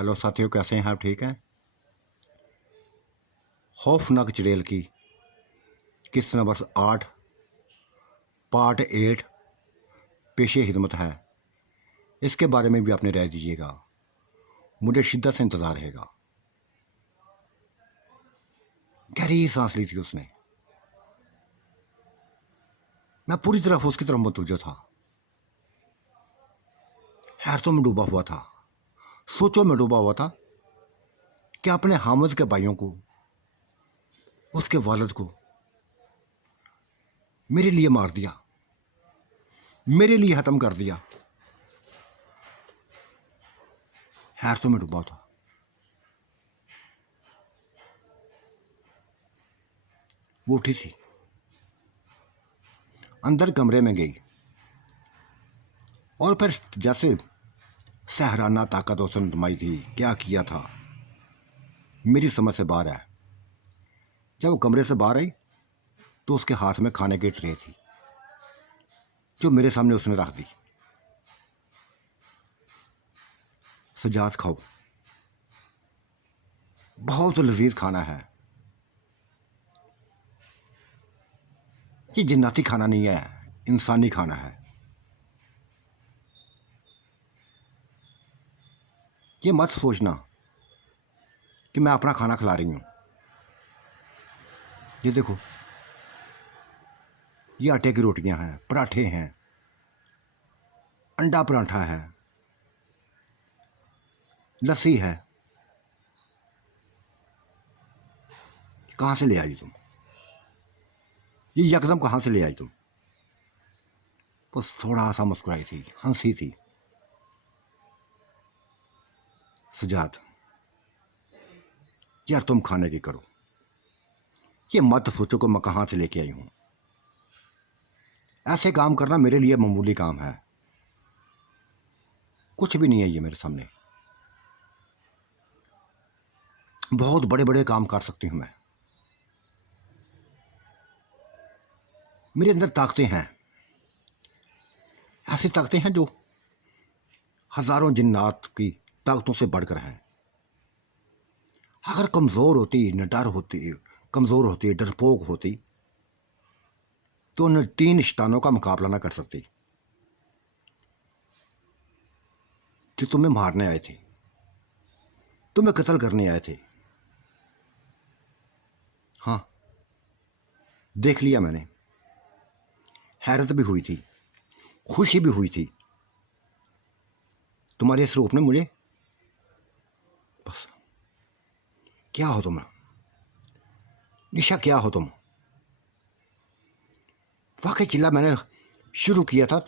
Hello साथियों, कैसे हैं आप? ठीक हैं? खौफनाक चुड़ैल की किस्त नंबर 8 पार्ट 8 पेशे खिदमत है। इसके बारे में भी आपने राय दीजिएगा। मुझे शिद्दत से इंतज़ार रहेगा। गहरी सांस ली थी उसने। मैं पूरी तरह उसकी तरफ मुतवज्जो था। हैरतों में डूबा हुआ था, सोचों में डूबा हुआ था कि अपने हामिद के भाइयों को, उसके वालिद को मेरे लिए मार दिया, मेरे लिए ख़त्म कर दिया। हैरतों में डूबा था। वो उठी थी, अंदर कमरे में गई और फिर जैसे सहराना ताकत उसने आजमाई थी। क्या किया था मेरी समझ से बाहर है। जब वो कमरे से बाहर आई तो उसके हाथ में खाने की ट्रे थी जो मेरे सामने उसने रख दी। सजाद, खाओ, बहुत लजीज खाना है। ये जिन्नाती खाना नहीं है, इंसानी खाना है। ये मत सोचना कि मैं अपना खाना खिला रही हूँ। ये देखो, ये आटे की रोटियां हैं, पराठे हैं, अंडा पराठा है, लस्सी है। कहाँ से ले आई तुम? ये यकदम कहाँ से ले आई तुम? बस थोड़ा सा मुस्कुराई थी, हंसी थी। सजाद, यार तुम खाने की करो। ये मत सोचो कि मैं कहाँ से लेके आई हूँ। ऐसे काम करना मेरे लिए मामूली काम है। कुछ भी नहीं है ये मेरे सामने। बहुत बड़े बड़े काम कर सकती हूँ मैं। मेरे अंदर ताकतें हैं, ऐसी ताकतें हैं जो हजारों जिन्नात की ताकतों से बढ़कर हैं। अगर कमज़ोर होती, निडर होती, कमज़ोर होती, डरपोक होती तो उन 3 शैतानों का मुकाबला ना कर सकती जो तुम्हें मारने आए थे, तुम्हें कत्ल करने आए थे। हाँ, देख लिया मैंने। हैरत भी हुई थी, खुशी भी हुई थी। तुम्हारे इस रूप ने मुझे, बस, क्या हो तुम? निशा, क्या हो तुम? वाकई चिल्ला मैंने शुरू किया था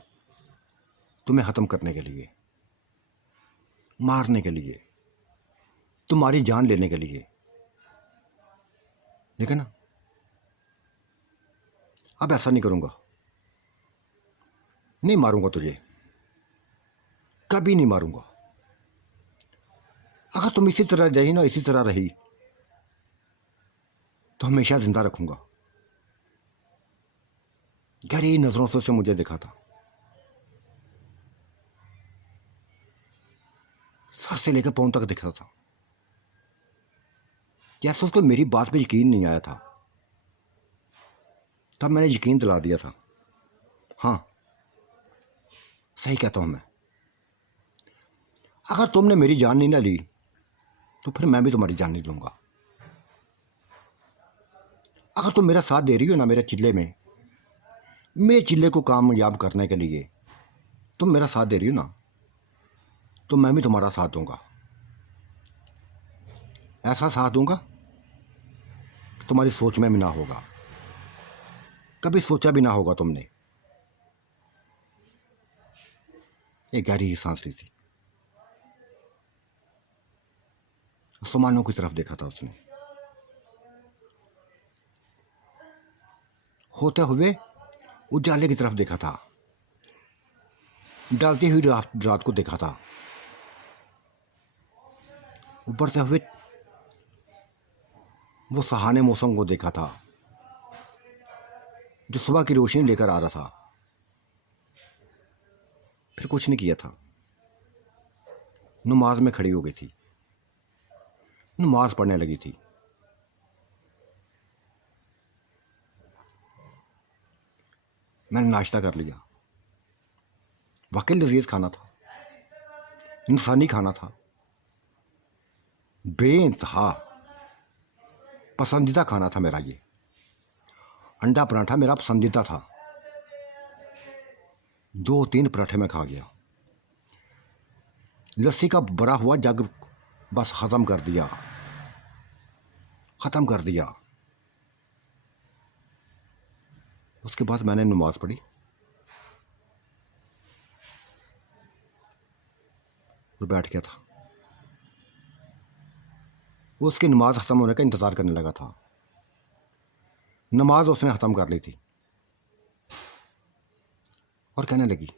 तुम्हें ख़त्म करने के लिए, मारने के लिए, तुम्हारी जान लेने के लिए। लेकिन अब ऐसा नहीं करूँगा। नहीं मारूंगा तुझे, कभी नहीं मारूंगा। अगर तुम इसी तरह रही ना, इसी तरह रही, तो हमेशा जिंदा रखूंगा। गहरी नजरों से उसे मुझे देखा था, सर से लेकर पांव तक देखा था। जैसे उसको मेरी बात पे यकीन नहीं आया था, तब मैंने यकीन दिला दिया था। हाँ, सही कहता हूं मैं। अगर तुमने मेरी जान नहीं ना ली तो फिर मैं भी तुम्हारी जान नहीं लूंगा। अगर तुम मेरा साथ दे रही हो ना मेरे चिल्ले में, मेरे चिल्ले को कामयाब करने के लिए तुम मेरा साथ दे रही हो ना, तो मैं भी तुम्हारा साथ दूंगा। ऐसा साथ दूंगा कि तुम्हारी सोच में भी ना होगा, कभी सोचा भी ना होगा तुमने। एक गहरी ही सांस ली थी। आसमानों की तरफ देखा था उसने, होते हुए उजाले की तरफ देखा था, ढलती हुई रात को देखा था, ऊपर से हुए वो सहाने मौसम को देखा था जो सुबह की रोशनी लेकर आ रहा था। फिर कुछ नहीं किया था, नमाज में खड़ी हो गई थी। नमाज पढ़ने लगी थी। मैंने नाश्ता कर लिया। वाकई लजीज खाना था, इंसानी खाना था, बेइंतहा पसंदीदा खाना था मेरा। ये अंडा पराठा मेरा पसंदीदा था। 2-3 पराठे में खा गया। लस्सी का भरा हुआ जग बस ख़त्म कर दिया, ख़त्म कर दिया। उसके बाद मैंने नमाज़ पढ़ी और बैठ गया था। वो उसकी नमाज ख़त्म होने का इंतज़ार करने लगा था। नमाज उसने ख़त्म कर ली थी और कहने लगी,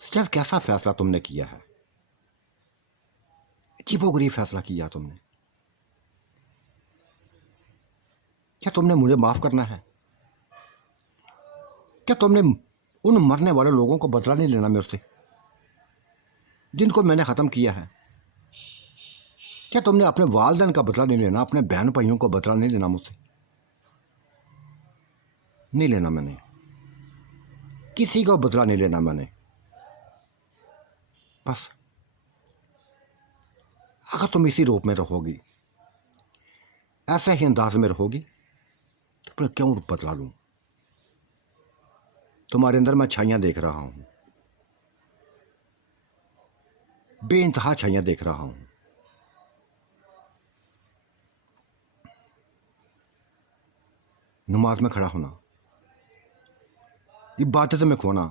सजाद कैसा फ़ैसला तुमने किया है, अजीबोगरीब फ़ैसला किया तुमने। क्या तुमने मुझे माफ़ करना है? क्या तुमने उन मरने वाले लोगों को बदला नहीं लेना मेरे से, जिनको मैंने ख़त्म किया है? क्या तुमने अपने वालिदैन का बदला नहीं लेना, अपने बहन भाइयों को बदला नहीं लेना मुझसे? नहीं लेना मैंने, किसी को बदला नहीं लेना मैंने। बस अगर तुम इसी रूप में रहोगी, ऐसे ही अंदाज में रहोगी, तो फिर क्यों बदला लूँ? तुम्हारे अंदर मैं छाइयाँ देख रहा हूँ, बेइंतहा छाइयाँ देख रहा हूँ। नमाज में खड़ा होना, इबादत में खोना,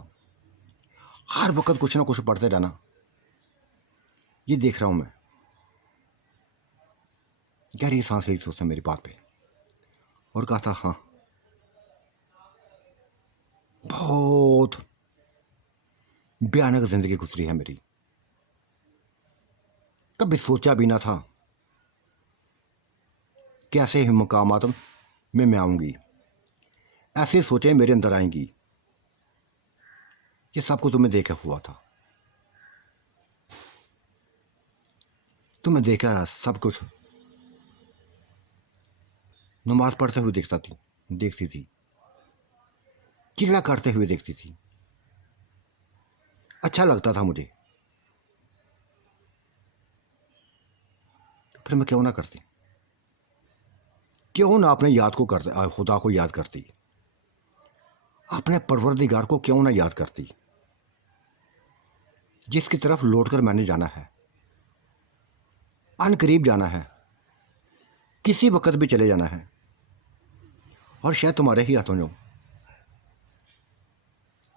हर वक्त कुछ ना कुछ पढ़ते रहना, ये देख रहा हूँ मैं। गहरी सांस ली थी उसने मेरी बात पे और कहा था, हाँ बहुत भयानक जिंदगी गुजरी है मेरी। कभी सोचा भी ना था कि ऐसे ही मकामात में मैं आऊँगी, ऐसी सोचें मेरे अंदर आएंगी। ये सब कुछ तुम्हें देखा हुआ था, तुम्हें देखा है सब कुछ। नमाज पढ़ते हुए देखती थी, चिल्ला करते हुए देखती थी। अच्छा लगता था मुझे, फिर मैं क्यों ना करती, क्यों ना अपने याद को करते, खुदा को याद करती, अपने परवरदिगार को क्यों ना याद करती, जिसकी तरफ लौटकर मैंने जाना है, अनकरीब जाना है, किसी वक्त भी चले जाना है, और शायद तुम्हारे ही हाथों जाऊं,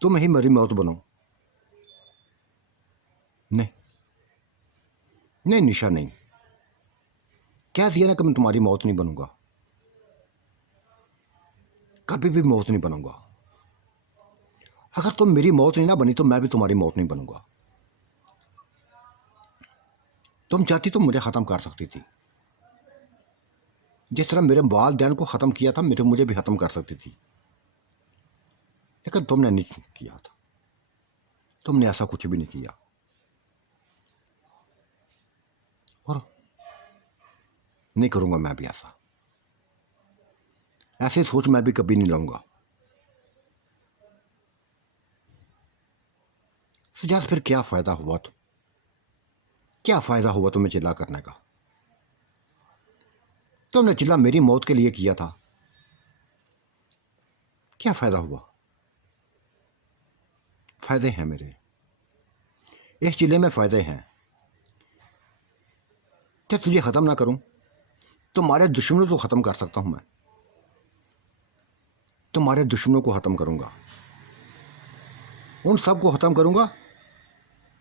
तुम ही मेरी मौत बनो। नहीं नहीं निशा, नहीं, कह दिया ना कि मैं तुम्हारी मौत नहीं बनूंगा, कभी भी मौत नहीं बनूंगा। अगर तुम मेरी मौत नहीं ना बनी तो मैं भी तुम्हारी मौत नहीं बनूंगा। तुम चाहती तो मुझे ख़त्म कर सकती थी, जिस तरह मेरे वालिदैन को ख़त्म किया था मुझे भी ख़त्म कर सकती थी, लेकिन तुमने नहीं किया था। तुमने ऐसा कुछ भी नहीं किया, और नहीं करूंगा मैं भी ऐसा। ऐसी सोच मैं भी कभी नहीं लाऊंगा। सजाद फिर क्या फ़ायदा हुआ? तो क्या फ़ायदा हुआ तुम्हें चिल्ला करने का? तुमने चिल्ला मेरी मौत के लिए किया था, क्या फ़ायदा हुआ? फ़ायदे हैं मेरे, इस चिल्ले में फ़ायदे हैं। क्या तुझे ख़त्म ना करूं? तुम्हारे दुश्मनों को ख़त्म कर सकता हूं मैं, तुम्हारे दुश्मनों को ख़त्म करूंगा, उन सब को ख़त्म करूंगा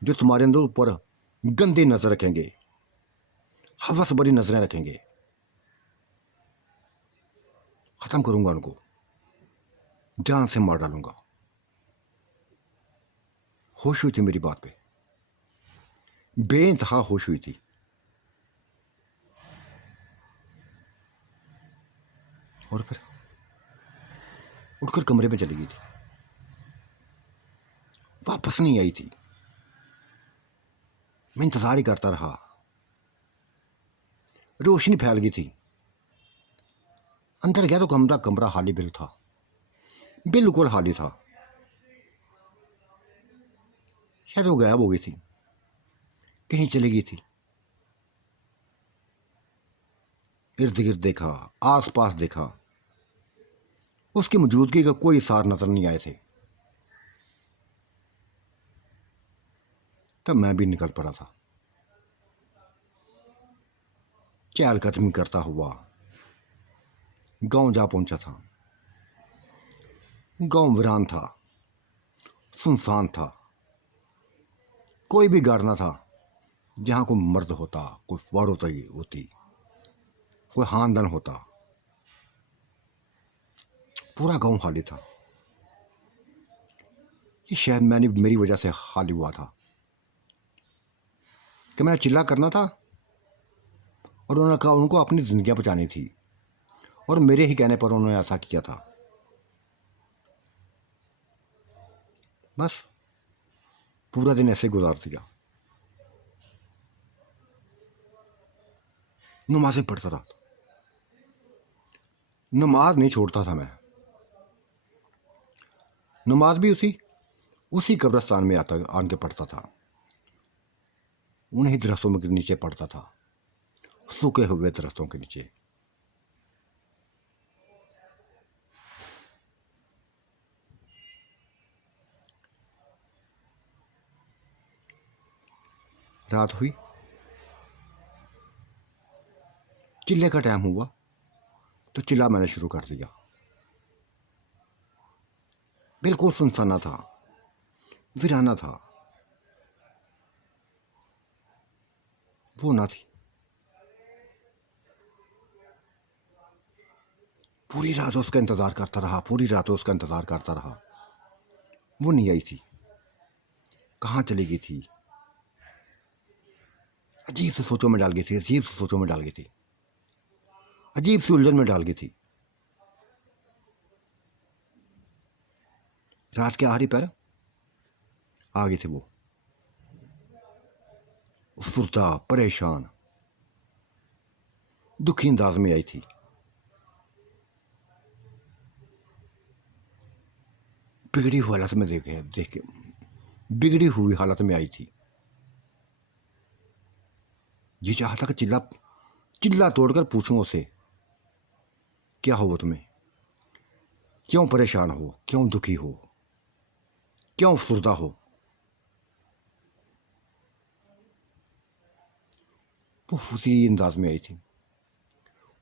जो तुम्हारे अंदर ऊपर गंदी नज़र रखेंगे, हवस भरी नज़रें रखेंगे। ख़त्म करूंगा उनको, जान से मार डालूंगा। होश हुई थी मेरी बात पे, बेइंतहा होश हुई थी। और फिर उठकर कमरे में चली गई थी, वापस नहीं आई थी। मैं इंतज़ार ही करता रहा, रोशनी फैल गई थी। अंदर गया तो कमरा कमरा खाली बिल था, बिल्कुल खाली था। शायद वो गायब हो गई थी, कहीं चली गई थी। इर्द गिर्द देखा, आस पास देखा, उसकी मौजूदगी का कोई सार नजर नहीं आए थे। तब मैं भी निकल पड़ा था, चहलकदमी करता हुआ गांव जा पहुंचा था। गांव वीरान था, सुनसान था। कोई भी घर न था जहां कोई मर्द होता, कोई वारदात होती, कोई खानदान होता। पूरा गांव खाली था। ये शायद मैंने मेरी वजह से खाली हुआ था कि मैंने चिल्ला करना था और उन्होंने कहा उनको अपनी जिंदगी बचानी थी, और मेरे ही कहने पर उन्होंने ऐसा किया था। बस पूरा दिन ऐसे गुजार दिया। नमाजें पढ़ता रहा, नमाज नहीं छोड़ता था मैं। नमाज भी उसी उसी कब्रिस्तान में आता आन के पढ़ता था, उन्हीं दरख्तों के नीचे पढ़ता था, सूखे हुए दरख्तों के नीचे। रात हुई, चिल्ले का टाइम हुआ तो चिल्ला मैंने शुरू कर दिया। बिल्कुल सुनसाना था, वीराना था। वो ना थी। पूरी रात उसका इंतजार करता रहा, पूरी रात उसका इंतजार करता रहा। वो नहीं आई थी, कहाँ चली गई थी। अजीब सी सोचों में डाल गई थी, अजीब सी सोचों में डाल गई थी, अजीब सी उलझन में डाल गई थी। रात के आखिरी पैर आ गई थी वो, सुरता परेशान दुखी अंदाज में आई थी। बिगड़ी हुई हालत में देखे बिगड़ी हुई हालत में आई थी। ये चाहता कि चिल्ला चिल्ला तोड़कर पूछूं उसे, क्या हो वो तुम्हें, क्यों परेशान हो, क्यों दुखी हो, क्यों अफसरदा हो। वो उसी अंदाज में आई थी।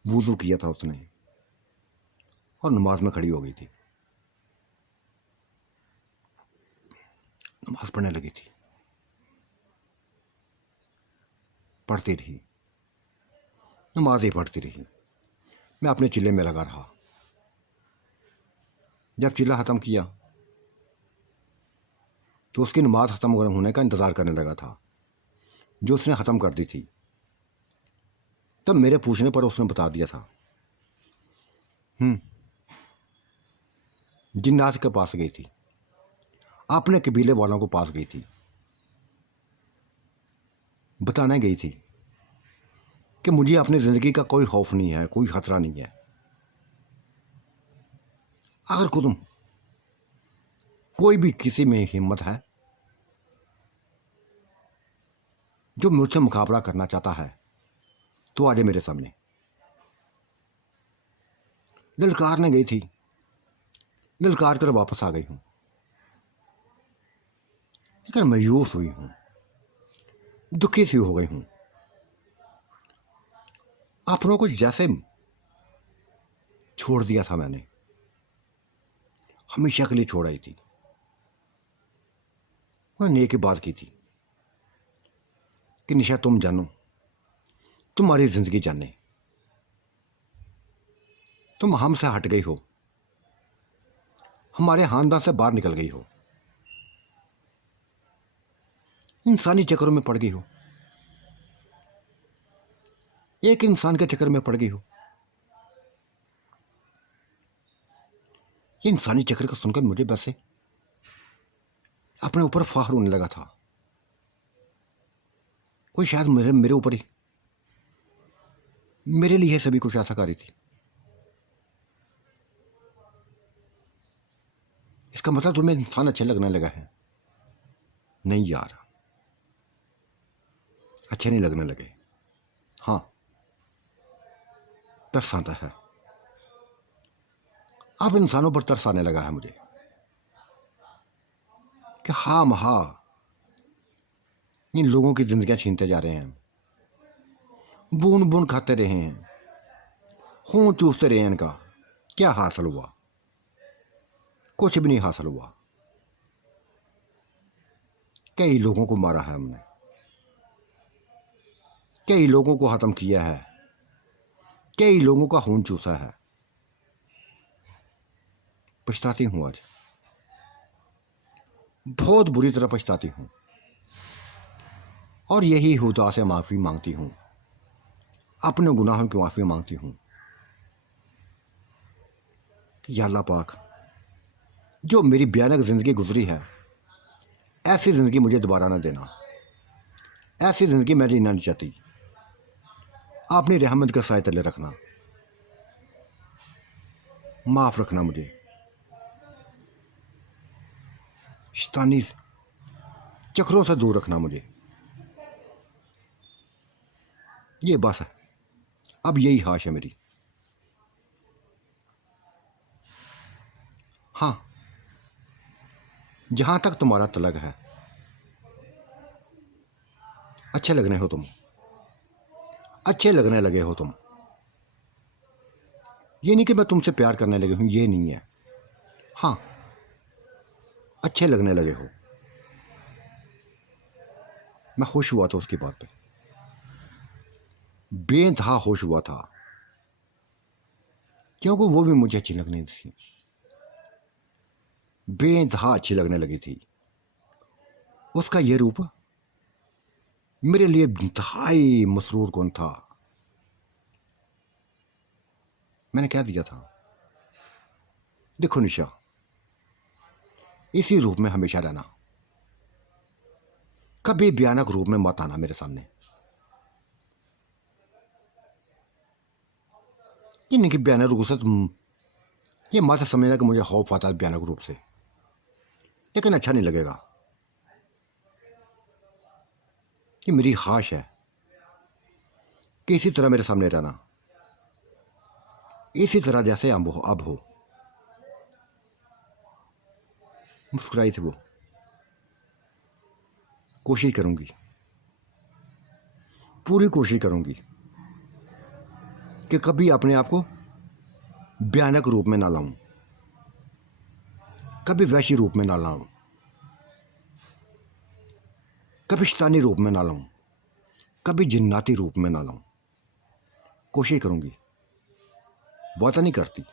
वुजू किया था उसने और नमाज में खड़ी हो गई थी। नमाज पढ़ने लगी थी, पढ़ती रही, नमाज ही पढ़ती रही। मैं अपने चिल्ले में लगा रहा। जब चिल्ला ख़त्म किया तो उसकी नमाज ख़त्म होने का इंतज़ार करने लगा था, जो उसने ख़त्म कर दी थी। तब मेरे पूछने पर उसने बता दिया था, जिन्नात के पास गई थी, अपने कबीले वालों को पास गई थी, बताने गई थी कि मुझे अपनी ज़िंदगी का कोई खौफ नहीं है, कोई ख़तरा नहीं है। अगर तुम कोई भी किसी में हिम्मत है जो मुझसे मुकाबला करना चाहता है तो आ जाए मेरे सामने। ललकारने गई थी, ललकार कर वापस आ गई हूँ, लेकिन मायूस हुई हूँ, दुखी सी हो गई हूँ। अपनों को जैसे छोड़ दिया था मैंने, हमेशा के लिए छोड़ आई थी। उन्होंने एक ही बात की थी कि निशा तुम जानो, तुम्हारी ज़िंदगी जाने, तुम हमसे हट गई हो, हमारे खानदान से बाहर निकल गई हो, इंसानी चक्करों में पड़ गई हो, एक इंसान के चक्कर में पड़ गई हो। ये इंसानी चक्कर को सुनकर मुझे वैसे अपने ऊपर फाखर होने लगा था। कोई शायद मेरे ऊपर ही मेरे लिए सभी कुछ ऐसा कर रही थी। इसका मतलब तुम्हें इंसान अच्छे लगने लगा है? नहीं यार, अच्छे नहीं लगने लगे। हाँ, तरस आता है। अब इंसानों पर तरस आने लगा है मुझे कि हाँ महा इन लोगों की जिंदगियां छीनते जा रहे हैं, बूंद बूंद खाते रहे हैं, खून चूसते रहे हैं इनका। क्या हासिल हुआ? कुछ भी नहीं हासिल हुआ। कई लोगों को मारा है हमने, कई लोगों को खत्म किया है, कई लोगों का खून चूसा है। पछताती हूं आज, बहुत बुरी तरह पछताती हूं, और यही खुदा से माफ़ी मांगती हूं, अपने गुनाहों की माफ़ी मांगती हूं कि या अल्लाह पाक, जो मेरी भयानक ज़िंदगी गुजरी है, ऐसी ज़िंदगी मुझे दोबारा ना देना। ऐसी ज़िंदगी मैं जीना नहीं चाहती। अपनी रहमत का साए तले रखना, माफ़ रखना मुझे। शैतानी चक्रों से दूर रखना मुझे। ये बस है, अब यही ख्वाहिश है मेरी। हाँ, जहाँ तक तुम्हारा तलक है, अच्छे लगने हो तुम, अच्छे लगने लगे हो तुम। ये नहीं कि मैं तुमसे प्यार करने लगे हूँ, ये नहीं है। हाँ, अच्छे लगने लगे हो। मैं खुश हुआ था उसकी बात पे, बेइंतहा खुश हुआ था, क्योंकि वो भी मुझे अच्छी लगने थी, बेइंतहा अच्छी लगने लगी थी। उसका ये रूप मेरे लिए इंतहाई मसरूर कौन था। मैंने क्या दिया था? देखो निशा, इसी रूप में हमेशा रहना, कभी भयानक रूप में मत आना मेरे सामने। ये नहीं कि भयानक रूप से तुम ये मत समझना कि मुझे खौफ आता है भयानक रूप से, लेकिन अच्छा नहीं लगेगा। ये मेरी ख्वाहिश है कि इसी तरह मेरे सामने रहना, इसी तरह जैसे अब हो। मुस्कुराई थी वो। कोशिश करूंगी, पूरी कोशिश करूंगी कि कभी अपने आप को भयानक रूप में ना लाऊं, कभी वैशी रूप में ना लाऊं, कभी शैतानी रूप में ना लाऊं, कभी जिन्नाती रूप में ना लाऊं। कोशिश करूंगी, वादा नहीं करती,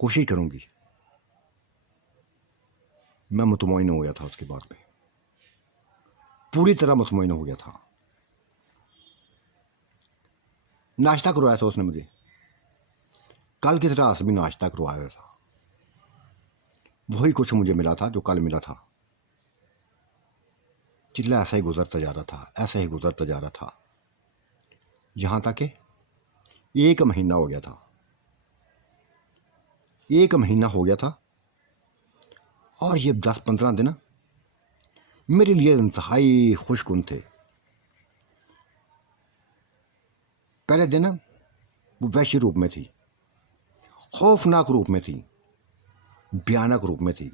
कोशिश करूंगी। मैं मुतमईन हो गया था उसकी बात पे, पूरी तरह मुतमईन हो गया था। नाश्ता करवाया था उसने मुझे, कल की तरह आज भी नाश्ता करवाया था। वही कुछ मुझे मिला था जो कल मिला था। चिल्ला ऐसा ही गुजरता जा रहा था, ऐसा ही गुजरता जा रहा था, यहाँ तक कि 1 महीना हो गया था। 1 महीना हो गया था, और ये 10-15 दिन मेरे लिए इंतहाई खुशकुन थे। पहले दिन वो वैश्य रूप में थी, खौफनाक रूप में थी, भयानक रूप में थी,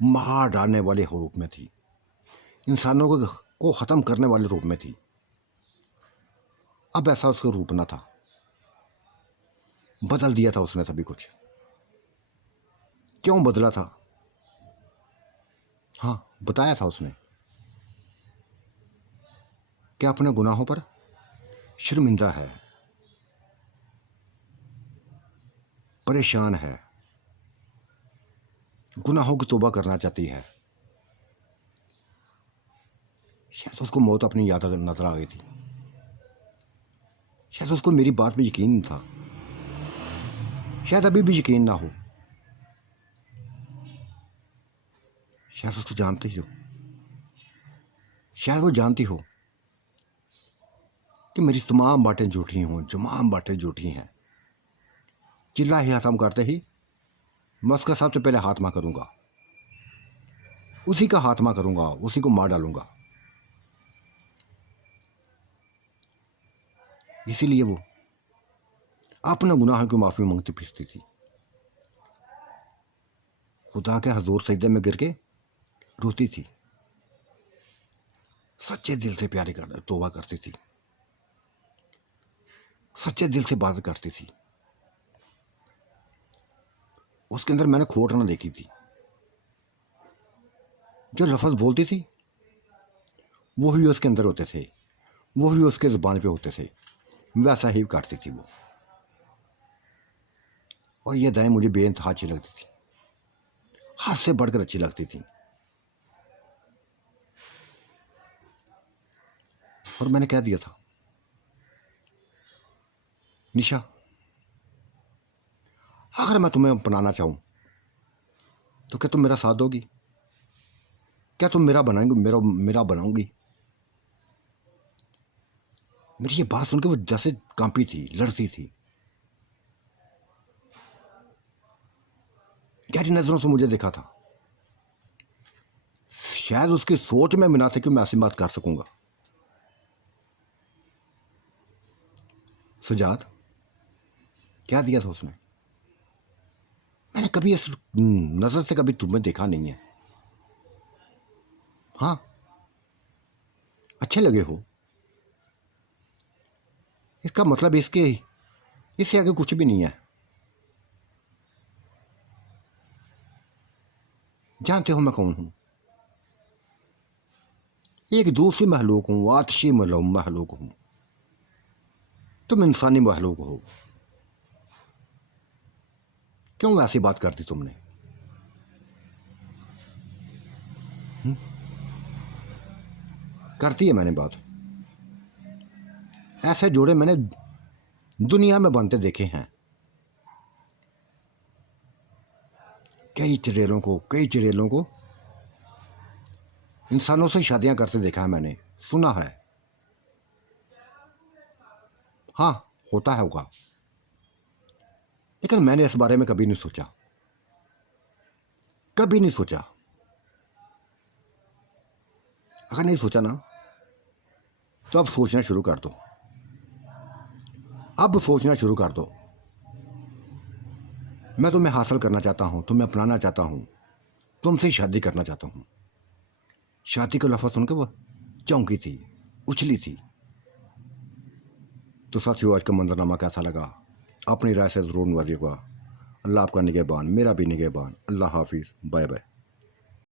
मार डालने वाले रूप में थी, इंसानों को ख़त्म करने वाले रूप में थी। अब ऐसा उसका रूप ना था, बदल दिया था उसने सभी कुछ। क्यों बदला था? हाँ, बताया था उसने कि अपने गुनाहों पर शर्मिंदा है, परेशान है, गुनाहों की तौबा करना चाहती है। शायद उसको मौत अपनी याद नजर आ गई थी, शायद उसको मेरी बात में यकीन नहीं था, शायद अभी भी यकीन ना हो, शायद उसको जानती हो, शायद वो जानती हो कि मेरी तमाम बातें झूठी हों, तमाम बातें झूठी हैं। चिल्ला ही खत्म करते ही मैं उसका सबसे पहले हाथमा करूँगा, उसी का हाथमा करूँगा, उसी को मार डालूँगा। इसीलिए वो अपना गुनाह की माफ़ी मांगती फिरती थी। खुदा के हजूर सजदे में गिर के रोती थी, सच्चे दिल से प्यारी कर तौबा करती थी, सच्चे दिल से बात करती थी। उसके अंदर मैंने खोट ना देखी थी। जो लफ्ज़ बोलती थी वही उसके अंदर होते थे, वही उसके ज़ुबान पे होते थे, वैसा ही करती थी वो। और ये दाएँ मुझे बेइंतहा अच्छी लगती थी, हाथ से बढ़कर अच्छी लगती थी। और मैंने कह दिया था, निशा अगर मैं तुम्हें अपनाना चाहूँ तो क्या तुम मेरा साथ दोगी? क्या तुम मेरा बनाएंगे, मेरा बनाऊंगी? मेरी ये बात सुनकर वो जैसे कांपी थी, लड़ती थी। गहरी नजरों से मुझे देखा था। शायद उसकी सोच में बिना थे कि मैं ऐसी बात कर सकूंगा। सुजात, क्या दिया था उसने? मैंने कभी इस नजर से कभी तुम्हें देखा नहीं है। हाँ, अच्छे लगे हो, इसका मतलब इससे आगे कुछ भी नहीं है। जानते हो मैं कौन हूं? एक दूसरी महलूक हूं, आतिशी महलूक हूं। तुम इंसानी महलूक हो। क्यों ऐसी बात करती तुमने? करती है मैंने बात। ऐसे जोड़े मैंने दुनिया में बनते देखे हैं। कई चिड़ेलों को इंसानों से शादियां करते देखा है मैंने, सुना है। हाँ, होता है होगा, लेकिन मैंने इस बारे में कभी नहीं सोचा, कभी नहीं सोचा। अगर नहीं सोचा ना तो अब सोचना शुरू कर दो, अब सोचना शुरू कर दो। मैं तुम्हें हासिल करना चाहता हूं, तुम्हें अपनाना चाहता हूं, तुमसे ही शादी करना चाहता हूं। शादी का लफ्ज़ सुनकर वो चौंकी थी, उछली थी। तो साथियों, आज का मंजरनामा कैसा लगा? अपनी राय से ज़रूर नवाजिएगा। अल्लाह आपका निगहबान, मेरा भी निगहबान। अल्लाह हाफिज़, बाय बाय।